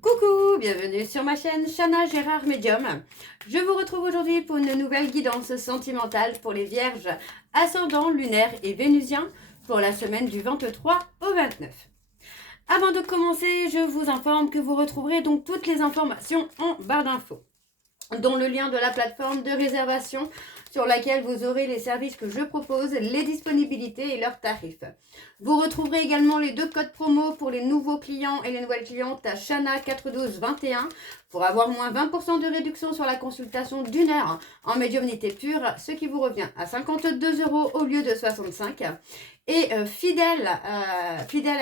Coucou, bienvenue sur ma chaîne Chana Gérard Medium. Je vous retrouve aujourd'hui pour une nouvelle guidance sentimentale pour les vierges ascendant lunaire et vénusien pour la semaine du 23 au 29. Avant de commencer, je vous informe que vous retrouverez donc toutes les informations en barre d'infos, dont le lien de la plateforme de réservation sur laquelle vous aurez les services que je propose, les disponibilités et leurs tarifs. Vous retrouverez également les 2 codes promo pour les nouveaux clients et les nouvelles clientes à Chana 41221 pour avoir moins 20% de réduction sur la consultation d'1 heure en médiumnité pure, ce qui vous revient à 52 € au lieu de 65. Et fidèle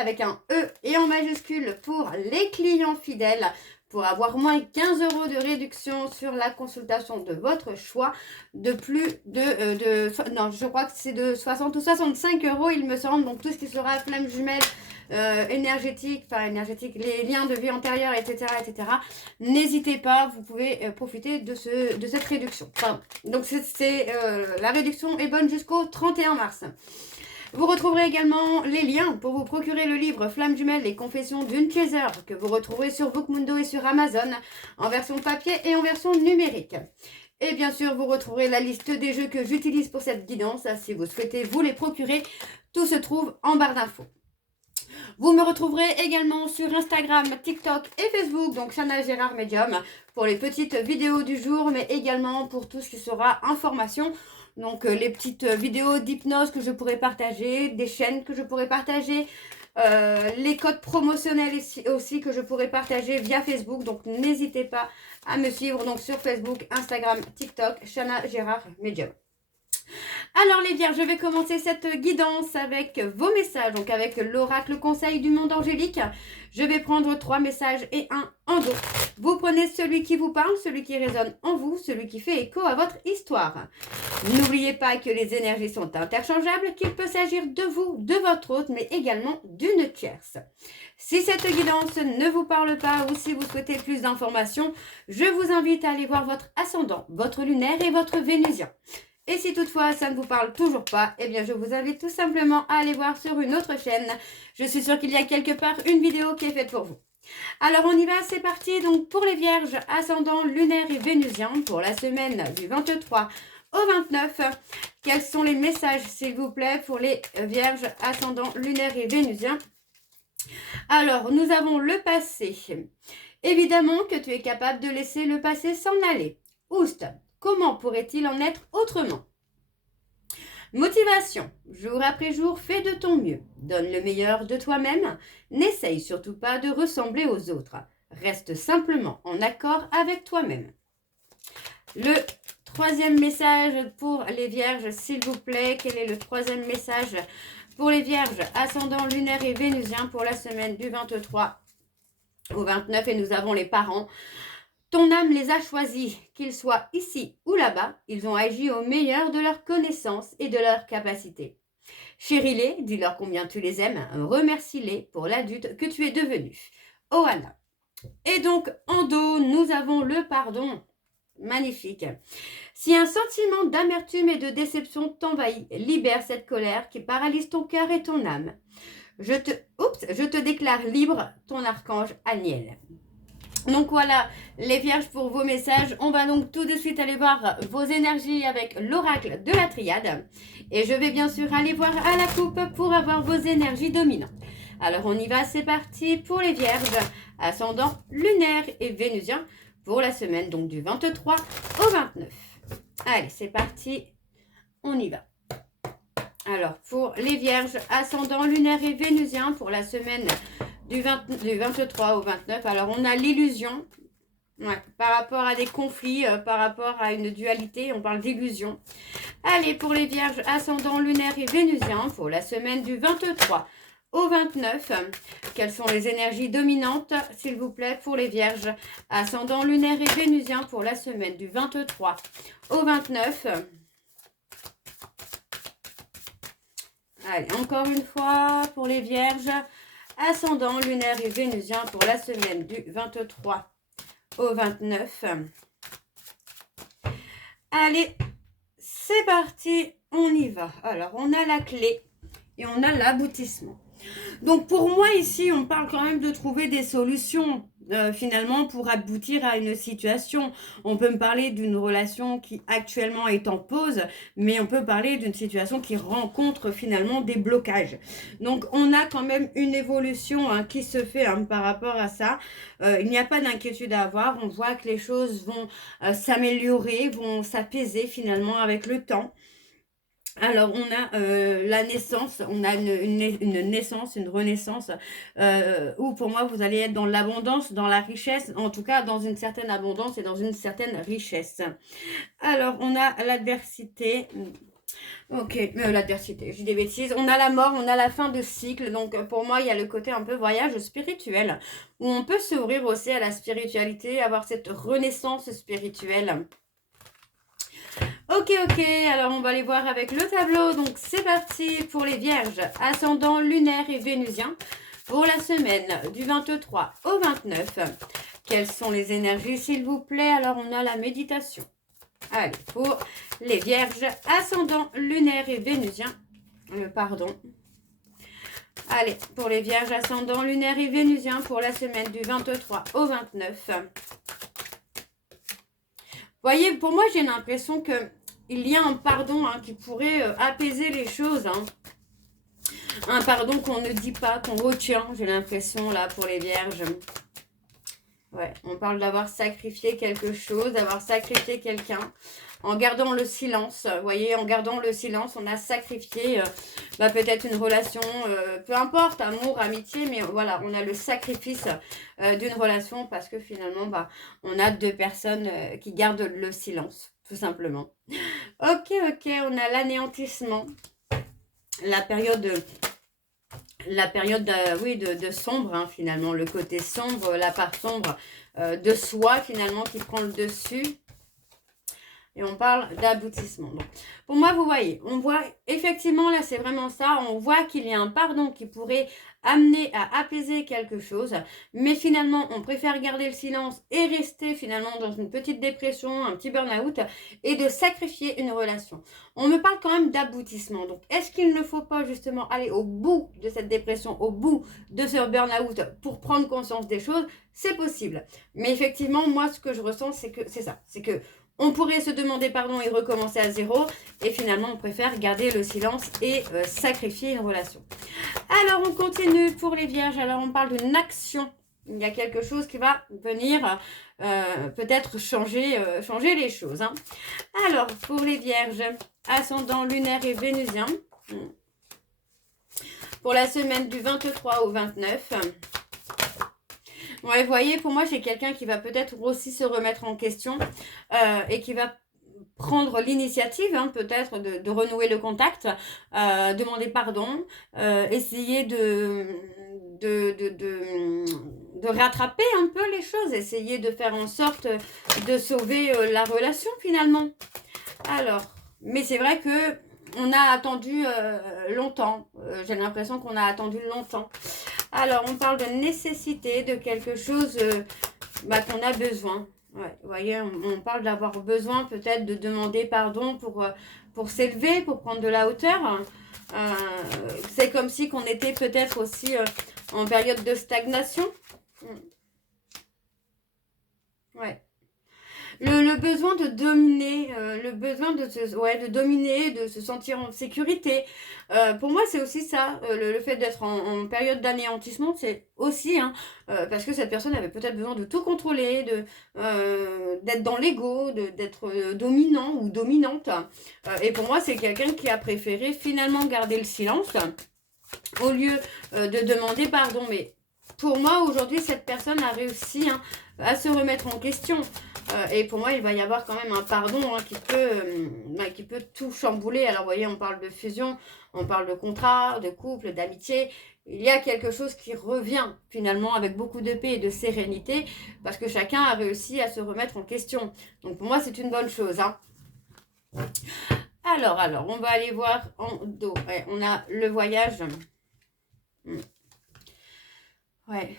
avec un E et en majuscule pour les clients fidèles, pour avoir moins 15 € de réduction sur la consultation de votre choix, de plus non, je crois que c'est de 60 ou 65 €, il me semble. Donc tout ce qui sera flamme jumelle, énergétique, les liens de vie antérieure, etc., etc. N'hésitez pas, vous pouvez profiter de cette réduction. Enfin, donc la réduction est bonne jusqu'au 31 mars. Vous retrouverez également les liens pour vous procurer le livre Flamme jumelle, les confessions d'une chaser, que vous retrouverez sur Bookmundo et sur Amazon, en version papier et en version numérique. Et bien sûr, vous retrouverez la liste des jeux que j'utilise pour cette guidance. Si vous souhaitez vous les procurer, tout se trouve en barre d'infos. Vous me retrouverez également sur Instagram, TikTok et Facebook, donc Chana Gérard Medium, pour les petites vidéos du jour, mais également pour tout ce qui sera information. Donc les petites vidéos d'hypnose que je pourrais partager, des chaînes que je pourrais partager, les codes promotionnels aussi que je pourrais partager via Facebook. Donc n'hésitez pas à me suivre donc sur Facebook, Instagram, TikTok, Chana Gérard Medium. Alors les vierges, je vais commencer cette guidance avec vos messages, donc avec l'oracle conseil du monde angélique. Je vais prendre 3 messages et un en dos. Vous prenez celui qui vous parle, celui qui résonne en vous, celui qui fait écho à votre histoire. N'oubliez pas que les énergies sont interchangeables, qu'il peut s'agir de vous, de votre hôte, mais également d'une tierce. Si cette guidance ne vous parle pas ou si vous souhaitez plus d'informations, je vous invite à aller voir votre ascendant, votre lunaire et votre vénusien. Et si toutefois ça ne vous parle toujours pas, eh bien je vous invite tout simplement à aller voir sur une autre chaîne. Je suis sûre qu'il y a quelque part une vidéo qui est faite pour vous. Alors on y va, c'est parti. Donc pour les vierges ascendant lunaire et vénusien pour la semaine du 23 au 29, quels sont les messages s'il vous plaît pour les vierges ascendant lunaire et vénusien? Alors nous avons le passé. Évidemment que tu es capable de laisser le passé s'en aller. Oust. Comment pourrait-il en être autrement? Motivation. Jour après jour, fais de ton mieux. Donne le meilleur de toi-même. N'essaye surtout pas de ressembler aux autres. Reste simplement en accord avec toi-même. Le 3e message pour les vierges, s'il vous plaît. Quel est le 3e message pour les vierges ascendant lunaire et vénusien pour la semaine du 23 au 29? Et nous avons les parents. Ton âme les a choisis, qu'ils soient ici ou là-bas, ils ont agi au meilleur de leurs connaissances et de leurs capacités. Chéris-les, dis-leur combien tu les aimes, remercie-les pour l'adulte que tu es devenu. Ohana. Et donc, en dos, nous avons le pardon. Magnifique. Si un sentiment d'amertume et de déception t'envahit, libère cette colère qui paralyse ton cœur et ton âme. Je te déclare libre, ton archange Aniel. Donc voilà les vierges pour vos messages. On va donc tout de suite aller voir vos énergies avec l'oracle de la triade. Et je vais bien sûr aller voir à la coupe pour avoir vos énergies dominantes. Alors on y va, c'est parti pour les vierges ascendant lunaire et vénusien pour la semaine donc du 23 au 29. Allez, c'est parti, on y va. Alors pour les vierges ascendant lunaire et vénusien pour la semaine du 23 au 29, alors on a l'illusion, par rapport à des conflits, par rapport à une dualité, on parle d'illusion. Allez, pour les vierges ascendant lunaire et vénusien, pour la semaine du 23 au 29, quelles sont les énergies dominantes, s'il vous plaît, pour les vierges ascendant lunaire et vénusien, pour la semaine du 23 au 29. Allez, encore une fois, pour les vierges ascendant lunaire et vénusien pour la semaine du 23 au 29. Allez, c'est parti, on y va. Alors, on a la clé et on a l'aboutissement. Donc, pour moi, ici, on parle quand même de trouver des solutions finalement pour aboutir à une situation. On peut me parler d'une relation qui actuellement est en pause, mais on peut parler d'une situation qui rencontre finalement des blocages. Donc on a quand même une évolution hein, qui se fait hein, par rapport à ça. Il n'y a pas d'inquiétude à avoir. On voit que les choses vont s'améliorer, vont s'apaiser finalement avec le temps. Alors, on a la naissance, on a une naissance, une renaissance, où pour moi, vous allez être dans l'abondance, dans la richesse, en tout cas dans une certaine abondance et dans une certaine richesse. Alors, on a l'adversité. Ok, l'adversité, je dis des bêtises. On a la mort, on a la fin de cycle. Donc, pour moi, il y a le côté un peu voyage spirituel, où on peut s'ouvrir aussi à la spiritualité, avoir cette renaissance spirituelle. Ok, alors on va aller voir avec le tableau. Donc c'est parti pour les vierges, ascendant lunaire et vénusien, pour la semaine du 23 au 29. Quelles sont les énergies s'il vous plaît? Alors on a la méditation. Allez, pour les vierges, ascendant lunaire et vénusien, pardon. Allez, pour les vierges, ascendant lunaire et vénusien, pour la semaine du 23 au 29. Voyez, pour moi, j'ai l'impression que il y a un pardon hein, qui pourrait apaiser les choses. Hein. Un pardon qu'on ne dit pas, qu'on retient, j'ai l'impression, là, pour les vierges. Ouais, on parle d'avoir sacrifié quelque chose, d'avoir sacrifié quelqu'un. En gardant le silence, vous voyez, en gardant le silence, on a sacrifié peut-être une relation, peu importe, amour, amitié, mais voilà, on a le sacrifice d'une relation parce que finalement, on a deux personnes qui gardent le silence, tout simplement. Ok, on a l'anéantissement, la période de sombre, hein, finalement, le côté sombre, la part sombre de soi, finalement, qui prend le dessus. Et on parle d'aboutissement. Donc, pour moi, vous voyez, on voit, effectivement, là, c'est vraiment ça. On voit qu'il y a un pardon qui pourrait amener à apaiser quelque chose. Mais finalement, on préfère garder le silence et rester finalement dans une petite dépression, un petit burn-out et de sacrifier une relation. On me parle quand même d'aboutissement. Donc, est-ce qu'il ne faut pas justement aller au bout de cette dépression, au bout de ce burn-out pour prendre conscience des choses? C'est possible. Mais effectivement, moi, ce que je ressens, c'est que c'est ça. C'est que on pourrait se demander pardon et recommencer à zéro. Et finalement, on préfère garder le silence et sacrifier une relation. Alors, on continue pour les vierges. Alors, on parle d'une action. Il y a quelque chose qui va venir peut-être changer les choses. Hein. Alors, pour les vierges, ascendant lunaire et vénusien. Pour la semaine du 23 au 29. Ouais, vous voyez, pour moi, j'ai quelqu'un qui va peut-être aussi se remettre en question et qui va prendre l'initiative, hein, peut-être, de renouer le contact, demander pardon, essayer de rattraper un peu les choses, essayer de faire en sorte de sauver la relation, finalement. Alors, mais c'est vrai que on a attendu longtemps. J'ai l'impression qu'on a attendu longtemps. Alors, on parle de nécessité, de quelque chose qu'on a besoin. Ouais, vous voyez, on parle d'avoir besoin peut-être de demander pardon pour s'élever, pour prendre de la hauteur. C'est comme si qu'on était peut-être aussi en période de stagnation. Ouais. Le besoin de dominer, le besoin de dominer, de se sentir en sécurité. Pour moi, c'est aussi ça, le fait d'être en période d'anéantissement, c'est aussi, hein, parce que cette personne avait peut-être besoin de tout contrôler, d'être dans l'ego, d'être dominant ou dominante. Et pour moi, c'est quelqu'un qui a préféré finalement garder le silence au lieu de demander pardon. Mais pour moi, aujourd'hui, cette personne a réussi à se remettre en question. Et pour moi, il va y avoir quand même un pardon qui peut tout chambouler. Alors, vous voyez, on parle de fusion, on parle de contrat, de couple, d'amitié. Il y a quelque chose qui revient finalement avec beaucoup de paix et de sérénité parce que chacun a réussi à se remettre en question. Donc, pour moi, c'est une bonne chose. Hein. Alors, on va aller voir en dos. Ouais, on a le voyage. Ouais.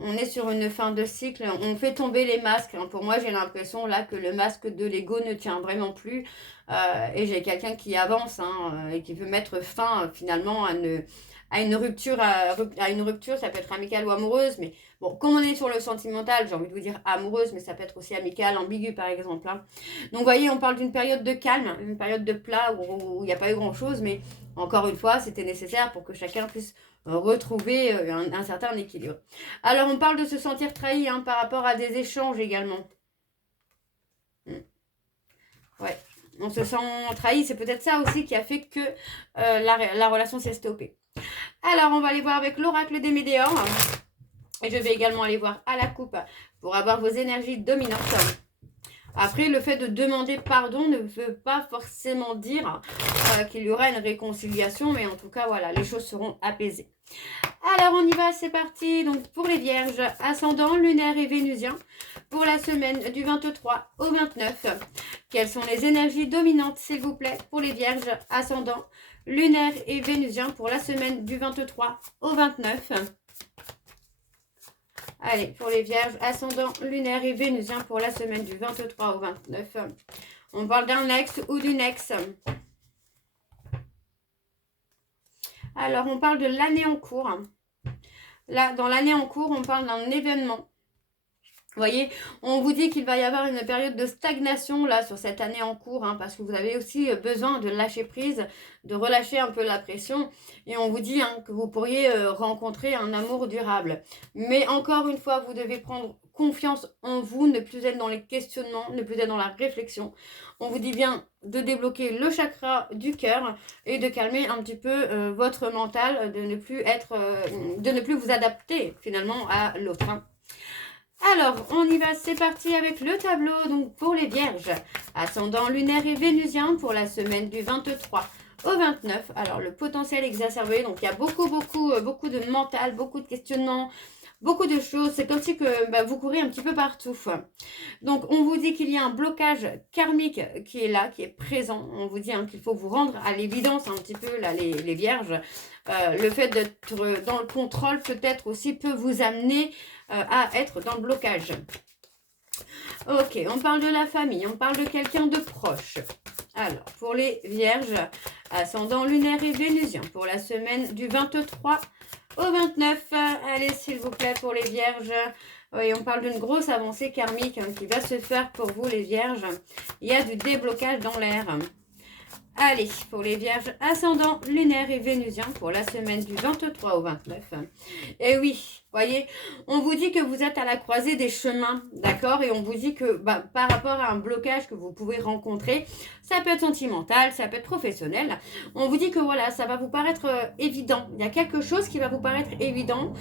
On est sur une fin de cycle, on fait tomber les masques. Hein. Pour moi, j'ai l'impression là que le masque de l'ego ne tient vraiment plus. Et j'ai quelqu'un qui avance et qui veut mettre fin finalement à une rupture. À une rupture, ça peut être amicale ou amoureuse, mais Bon, comme on est sur le sentimental, j'ai envie de vous dire amoureuse, mais ça peut être aussi amical, ambigu par exemple. Hein. Donc vous voyez, on parle d'une période de calme, une période de plat où il n'y a pas eu grand-chose, mais encore une fois, c'était nécessaire pour que chacun puisse retrouver un certain équilibre. Alors on parle de se sentir trahi hein, par rapport à des échanges également. Ouais, on se sent trahi, c'est peut-être ça aussi qui a fait que la relation s'est stoppée. Alors on va aller voir avec l'oracle des météores. Et je vais également aller voir à la coupe pour avoir vos énergies dominantes. Après, le fait de demander pardon ne veut pas forcément dire qu'il y aura une réconciliation, mais en tout cas, voilà, les choses seront apaisées. Alors, on y va, c'est parti. Donc, pour les vierges, ascendant, lunaire et vénusien, pour la semaine du 23 au 29. Quelles sont les énergies dominantes, s'il vous plaît, pour les vierges, ascendant, lunaire et vénusien, pour la semaine du 23 au 29. Allez, pour les vierges, ascendant, lunaire et vénusien pour la semaine du 23 au 29. On parle d'un ex ou d'une ex. Alors, on parle de l'année en cours. Là, dans l'année en cours, on parle d'un événement. Vous voyez, on vous dit qu'il va y avoir une période de stagnation là sur cette année en cours, hein, parce que vous avez aussi besoin de lâcher prise, de relâcher un peu la pression. Et on vous dit hein, que vous pourriez rencontrer un amour durable. Mais encore une fois, vous devez prendre confiance en vous, ne plus être dans les questionnements, ne plus être dans la réflexion. On vous dit bien de débloquer le chakra du cœur et de calmer un petit peu votre mental, de ne plus vous adapter finalement à l'autre. Hein. Alors, on y va, c'est parti avec le tableau. Donc, pour les vierges, ascendant lunaire et vénusien pour la semaine du 23 au 29. Alors, le potentiel exacerbé, donc il y a beaucoup de mental, beaucoup de questionnements, beaucoup de choses. C'est comme si que, vous courez un petit peu partout. Donc, on vous dit qu'il y a un blocage karmique qui est là, qui est présent. On vous dit hein, qu'il faut vous rendre à l'évidence un petit peu, là, les vierges. Le fait d'être dans le contrôle, peut-être aussi, peut vous amener à être dans le blocage. Ok, on parle de la famille, on parle de quelqu'un de proche. Alors, pour les vierges, ascendant lunaire et vénusien, pour la semaine du 23 au 29. Allez, s'il vous plaît, pour les vierges. Oui, on parle d'une grosse avancée karmique hein, qui va se faire pour vous, les vierges. Il y a du déblocage dans l'air. Allez, pour les vierges, ascendant lunaire et vénusien pour la semaine du 23 au 29. Et oui, voyez, on vous dit que vous êtes à la croisée des chemins, d'accord? Et on vous dit que par rapport à un blocage que vous pouvez rencontrer, ça peut être sentimental, ça peut être professionnel. On vous dit que voilà, ça va vous paraître évident. Il y a quelque chose qui va vous paraître évident.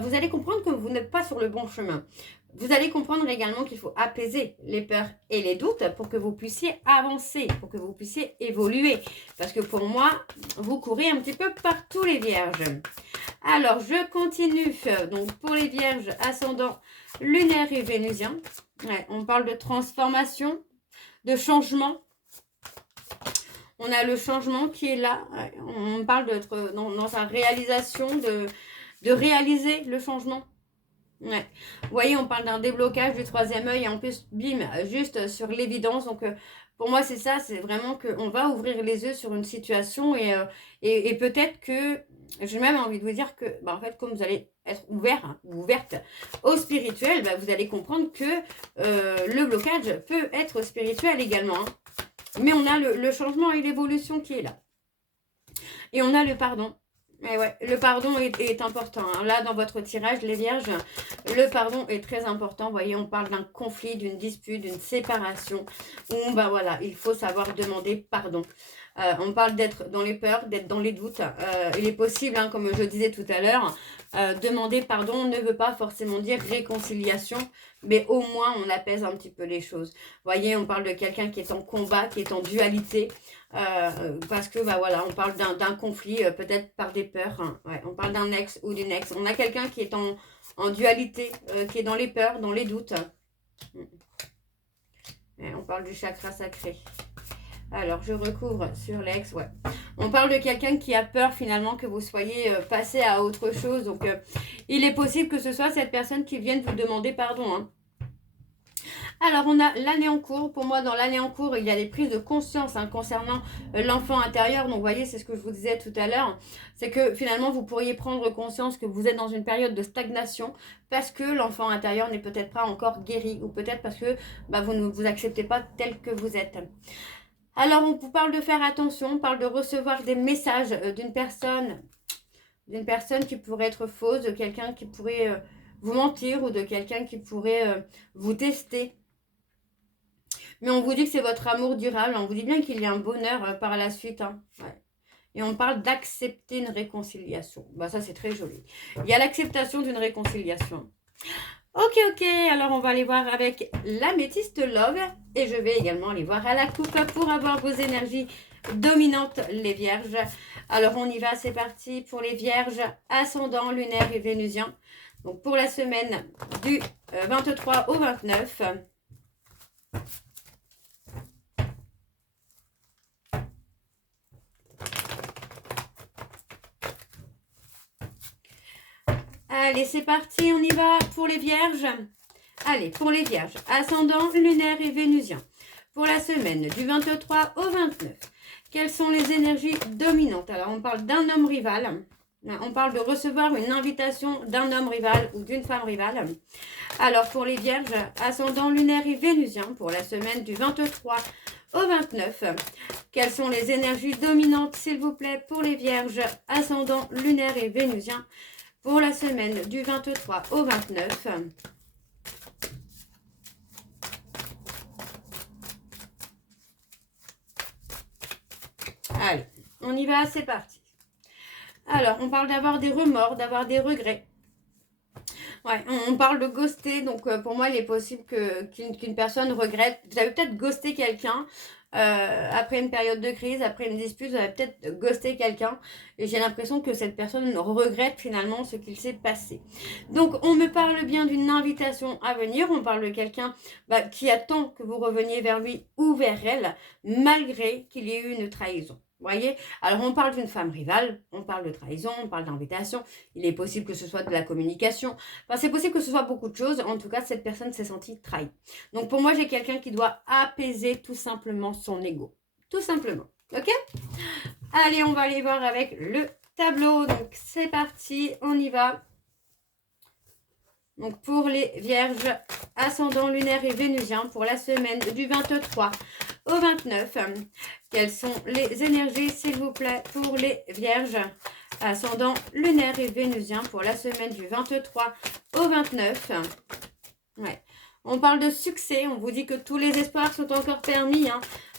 Vous allez comprendre que vous n'êtes pas sur le bon chemin. Vous allez comprendre également qu'il faut apaiser les peurs et les doutes pour que vous puissiez avancer, pour que vous puissiez évoluer. Parce que pour moi, vous courez un petit peu partout les vierges. Alors, je continue. Donc, pour les vierges, ascendant lunaire et vénusien, ouais, on parle de transformation, de changement. On a le changement qui est là. Ouais, on parle d'être dans sa réalisation, de réaliser le changement. Ouais. Vous voyez, on parle d'un déblocage du troisième œil et en plus, bim, juste sur l'évidence. Donc, pour moi, c'est ça, c'est vraiment qu'on va ouvrir les yeux sur une situation et peut-être que, j'ai même envie de vous dire que, en fait, comme vous allez être ouvert hein, ou ouverte au spirituel, vous allez comprendre que le blocage peut être spirituel également. Hein. Mais on a le changement et l'évolution qui est là. Et on a le pardon. Mais ouais, le pardon est important. Hein. Là, dans votre tirage, les vierges, le pardon est très important. Vous voyez, on parle d'un conflit, d'une dispute, d'une séparation. Où, voilà, il faut savoir demander pardon. On parle d'être dans les peurs, d'être dans les doutes. Il est possible, hein, comme je disais tout à l'heure, demander pardon ne veut pas forcément dire réconciliation, mais au moins on apaise un petit peu les choses. Vous voyez, on parle de quelqu'un qui est en combat, qui est en dualité, parce que voilà, on parle d'un conflit, peut-être par des peurs. Hein. Ouais, on parle d'un ex ou d'une ex. On a quelqu'un qui est en dualité, qui est dans les peurs, dans les doutes. Ouais, on parle du chakra sacré. Alors, je recouvre sur l'ex, ouais. On parle de quelqu'un qui a peur finalement que vous soyez passé à autre chose. Donc, il est possible que ce soit cette personne qui vienne vous demander pardon. Hein. Alors, on a l'année en cours. Pour moi, dans l'année en cours, il y a des prises de conscience concernant l'enfant intérieur. Donc, vous voyez, c'est ce que je vous disais tout à l'heure. C'est que finalement, vous pourriez prendre conscience que vous êtes dans une période de stagnation parce que l'enfant intérieur n'est peut-être pas encore guéri ou peut-être parce que vous ne vous acceptez pas tel que vous êtes. Alors, on vous parle de faire attention, on parle de recevoir des messages d'une personne qui pourrait être fausse, de quelqu'un qui pourrait vous mentir ou de quelqu'un qui pourrait vous tester. Mais on vous dit que c'est votre amour durable, on vous dit bien qu'il y a un bonheur par la suite. Ouais. Et on parle d'accepter une réconciliation. Ça, c'est très joli. Il y a l'acceptation d'une réconciliation. Ok, alors on va aller voir avec l'améthyste Love. Et je vais également aller voir à la coupe pour avoir vos énergies dominantes, les vierges. Alors on y va, c'est parti pour les vierges, ascendant, lunaire et vénusien. Donc pour la semaine du 23 au 29. Allez, c'est parti, on y va pour les vierges. Allez, pour les vierges, ascendant, lunaire et vénusien. Pour la semaine du 23 au 29. Quelles sont les énergies dominantes? Alors, on parle d'un homme rival. On parle de recevoir une invitation d'un homme rival ou d'une femme rivale. Alors, pour les vierges, ascendant, lunaire et vénusien, pour la semaine du 23 au 29. Quelles sont les énergies dominantes, s'il vous plaît, pour les vierges, ascendant, lunaire et vénusien, pour la semaine du 23 au 29. Allez, on y va, c'est parti. Alors, on parle d'avoir des remords, d'avoir des regrets. Ouais, on parle de ghoster, donc pour moi, il est possible qu'une personne regrette. Vous avez peut-être ghosté quelqu'un après une période de crise, après une dispute, vous avez peut-être ghosté quelqu'un. Et j'ai l'impression que cette personne regrette finalement ce qu'il s'est passé. Donc, on me parle bien d'une invitation à venir. On parle de quelqu'un qui attend que vous reveniez vers lui ou vers elle, malgré qu'il y ait eu une trahison. Vous voyez? Alors, on parle d'une femme rivale, on parle de trahison, on parle d'invitation. Il est possible que ce soit de la communication. C'est possible que ce soit beaucoup de choses. En tout cas, cette personne s'est sentie trahie. Donc, pour moi, j'ai quelqu'un qui doit apaiser tout simplement son ego. Tout simplement. Ok? Allez, on va aller voir avec le tableau. Donc, c'est parti. On y va. Donc, pour les vierges, ascendant, lunaire et vénusien, pour la semaine du 23 au 29. Quelles sont les énergies, s'il vous plaît, pour les vierges, ascendant, lunaire et vénusien, pour la semaine du 23 au 29. Ouais. On parle de succès, on vous dit que tous les espoirs sont encore permis.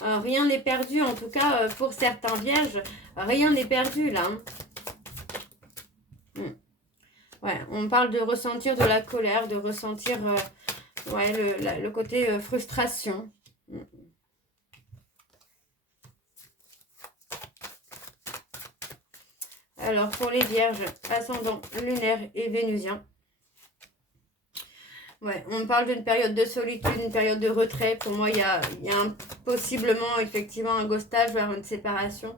Rien n'est perdu, en tout cas pour certains vierges, rien n'est perdu là. Ouais, on parle de ressentir de la colère, de ressentir le côté frustration. Alors, pour les vierges, ascendant, lunaire et vénusien. Ouais, on parle d'une période de solitude, une période de retrait. Pour moi, il y a possiblement, effectivement, un ghostage vers une séparation.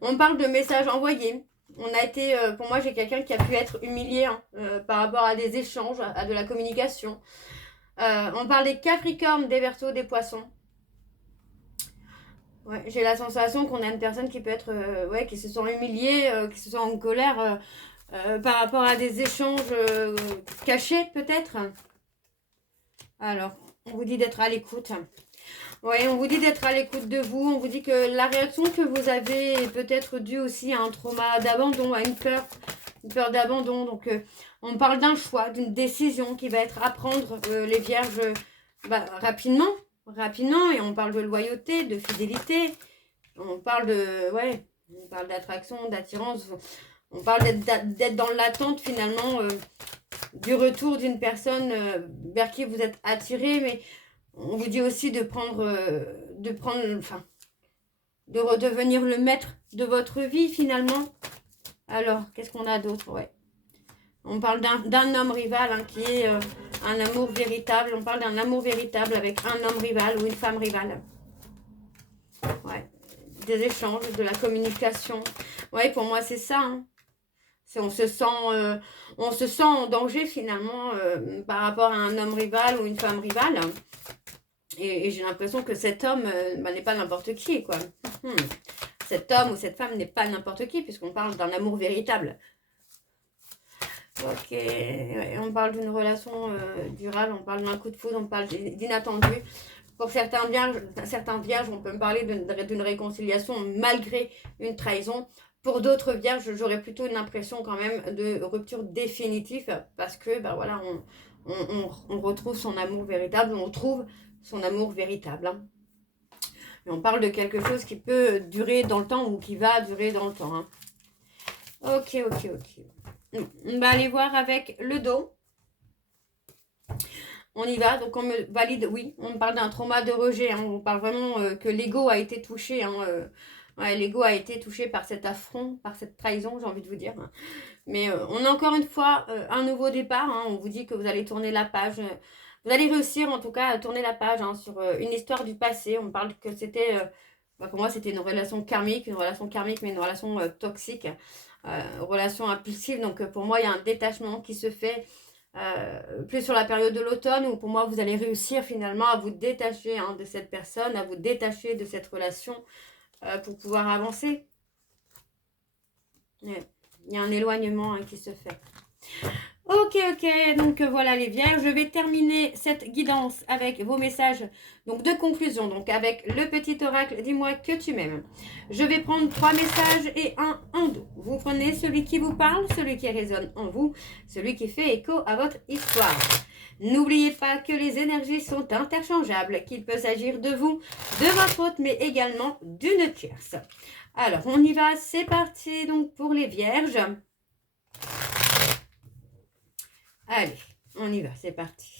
On parle de messages envoyés. On a été, pour moi, j'ai quelqu'un qui a pu être humilié par rapport à des échanges, à de la communication. On parle des Capricornes, des Verseaux, des Poissons. Ouais, j'ai la sensation qu'on a une personne qui peut être, qui se sent humiliée, qui se sent en colère par rapport à des échanges cachés, peut-être. Alors, on vous dit d'être à l'écoute. Oui, on vous dit d'être à l'écoute de vous. On vous dit que la réaction que vous avez est peut-être due aussi à un trauma d'abandon, à une peur d'abandon. Donc, on parle d'un choix, d'une décision qui va être à prendre, les vierges, rapidement. Et on parle de loyauté, de fidélité. On parle on parle d'attraction, d'attirance. On parle d'être dans l'attente, finalement, du retour d'une personne vers qui vous êtes attiré, mais on vous dit aussi de redevenir le maître de votre vie, finalement. Alors, qu'est-ce qu'on a d'autre? Ouais. On parle d'un homme rival qui est un amour véritable. On parle d'un amour véritable avec un homme rival ou une femme rivale. Ouais. Des échanges, de la communication. Ouais, pour moi, c'est ça. On se sent en danger finalement par rapport à un homme rival ou une femme rivale. Et j'ai l'impression que cet homme n'est pas n'importe qui, quoi. Cet homme ou cette femme n'est pas n'importe qui, puisqu'on parle d'un amour véritable. Ok, ouais, on parle d'une relation durable, on parle d'un coup de foudre, on parle d'inattendu. Pour certains vierges, on peut me parler d'une réconciliation malgré une trahison. Pour d'autres vierges, j'aurais plutôt une impression quand même de rupture définitive parce que voilà, on retrouve son amour véritable, on trouve son amour véritable. Hein. Mais on parle de quelque chose qui peut durer dans le temps ou qui va durer dans le temps. Hein. Ok. On va aller voir avec le dos. On y va, donc on me valide, oui, on me parle d'un trauma de rejet, hein, on parle vraiment que l'ego a été touché, hein, l'ego a été touché par cet affront, par cette trahison, j'ai envie de vous dire. Mais on a encore une fois un nouveau départ, hein, on vous dit que vous allez tourner la page, vous allez réussir en tout cas à tourner la page hein, sur une histoire du passé, on parle que c'était, pour moi c'était une relation karmique mais une relation toxique, relation impulsive, donc pour moi il y a un détachement qui se fait, plus sur la période de l'automne où pour moi vous allez réussir finalement à vous détacher hein, de cette personne, à vous détacher de cette relation pour pouvoir avancer. Il y a un éloignement hein, qui se fait. Ok, donc voilà les vierges, je vais terminer cette guidance avec vos messages donc de conclusion, donc avec le petit oracle, dis-moi que tu m'aimes. Je vais prendre 3 messages et un en dos. Vous prenez celui qui vous parle, celui qui résonne en vous, celui qui fait écho à votre histoire. N'oubliez pas que les énergies sont interchangeables, qu'il peut s'agir de vous, de votre hôte, mais également d'une tierce. Alors, on y va, c'est parti donc pour les vierges. Allez, on y va, c'est parti.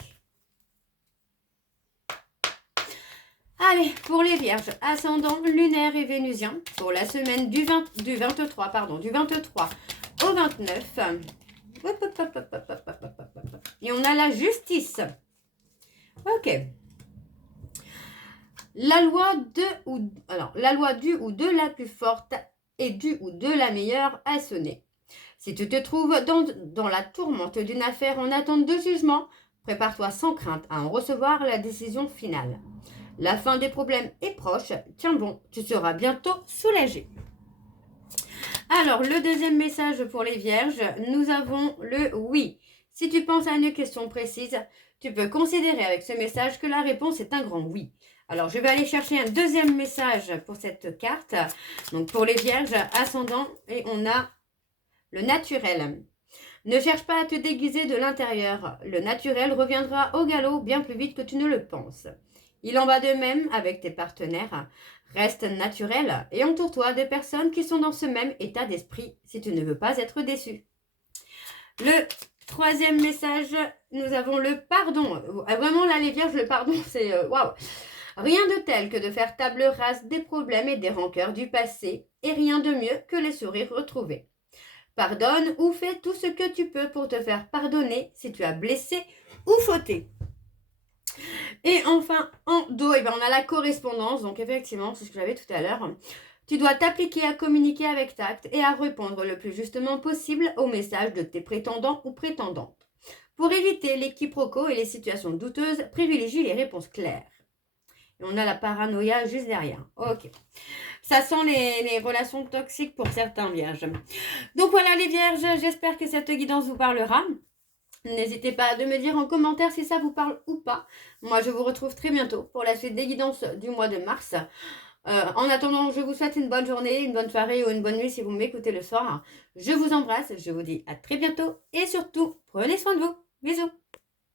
Allez, pour les vierges, ascendant lunaire et vénusien, pour la semaine du 23 au 29. Et on a la justice. Ok. La loi du ou de la plus forte et du ou de la meilleure a sonné. Si tu te trouves dans la tourmente d'une affaire en attente de jugement, prépare-toi sans crainte à en recevoir la décision finale. La fin des problèmes est proche. Tiens bon, tu seras bientôt soulagé. Alors, le deuxième message pour les vierges, nous avons le oui. Si tu penses à une question précise, tu peux considérer avec ce message que la réponse est un grand oui. Alors, je vais aller chercher un deuxième message pour cette carte. Donc, pour les vierges, ascendant, et on a le naturel. Ne cherche pas à te déguiser de l'intérieur. Le naturel reviendra au galop bien plus vite que tu ne le penses. Il en va de même avec tes partenaires. Reste naturel et entoure-toi de personnes qui sont dans ce même état d'esprit si tu ne veux pas être déçu. Le troisième message, nous avons le pardon. Vraiment là les vierges, le pardon c'est waouh. Rien de tel que de faire table rase des problèmes et des rancœurs du passé et rien de mieux que les sourires retrouvés. Pardonne ou fais tout ce que tu peux pour te faire pardonner si tu as blessé ou fauté. Et enfin, en dos, on a la correspondance. Donc effectivement, c'est ce que j'avais tout à l'heure. Tu dois t'appliquer à communiquer avec tact et à répondre le plus justement possible aux messages de tes prétendants ou prétendantes. Pour éviter les quiproquos et les situations douteuses, privilégie les réponses claires. Et on a la paranoïa juste derrière. Ok. Ça sent les relations toxiques pour certains vierges. Donc voilà les vierges, j'espère que cette guidance vous parlera. N'hésitez pas à me dire en commentaire si ça vous parle ou pas. Moi je vous retrouve très bientôt pour la suite des guidances du mois de mars. En attendant, je vous souhaite une bonne journée, une bonne soirée ou une bonne nuit si vous m'écoutez le soir. Je vous embrasse, je vous dis à très bientôt et surtout, prenez soin de vous. Bisous.